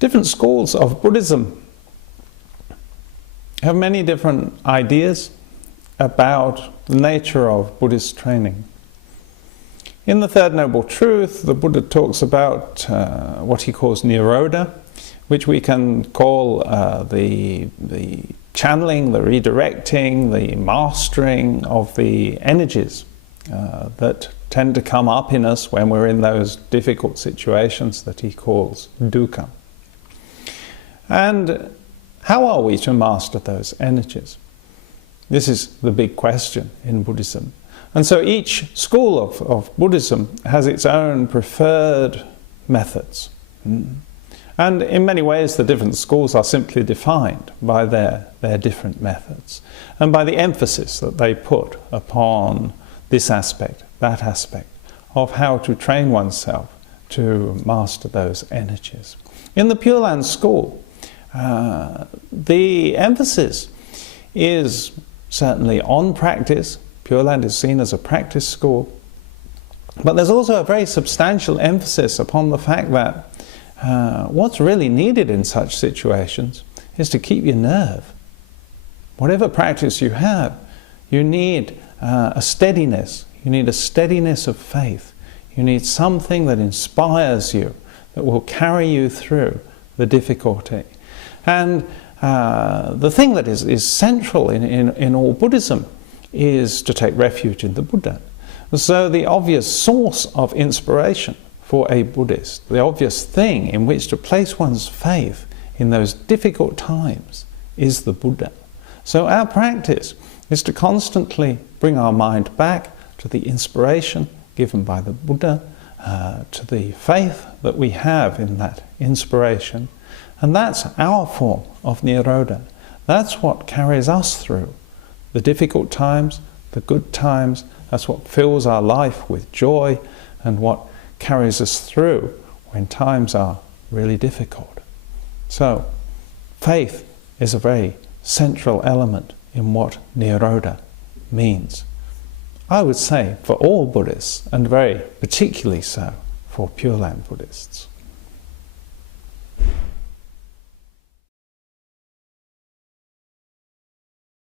Different schools of Buddhism have many different ideas about the nature of Buddhist training. In the Third Noble Truth, the Buddha talks about what he calls Nirodha, which we can call the channeling, the redirecting, the mastering of the energies that tend to come up in us when we're in those difficult situations that he calls dukkha. And how are we to master those energies? This is the big question in Buddhism. And so each school of Buddhism has its own preferred methods. And in many ways the different schools are simply defined by their different methods and by the emphasis that they put upon this aspect, that aspect of how to train oneself to master those energies. In the Pure Land school, the emphasis is certainly on practice. Pure Land is seen as a practice school, but there's also a very substantial emphasis upon the fact that what's really needed in such situations is to keep your nerve. Whatever practice you have, you need a steadiness. You need a steadiness of faith. You need something that inspires you, that will carry you through the difficulty. And the thing that is central in all Buddhism is to take refuge in the Buddha. So the obvious source of inspiration for a Buddhist, the obvious thing in which to place one's faith in those difficult times is the Buddha. So our practice is to constantly bring our mind back to the inspiration given by the Buddha, to the faith that we have in that inspiration. And that's our form of Nirodha. That's what carries us through the difficult times, the good times. That's what fills our life with joy and what carries us through when times are really difficult. So, faith is a very central element in what Nirodha means. I would say for all Buddhists, and very particularly so for Pure Land Buddhists.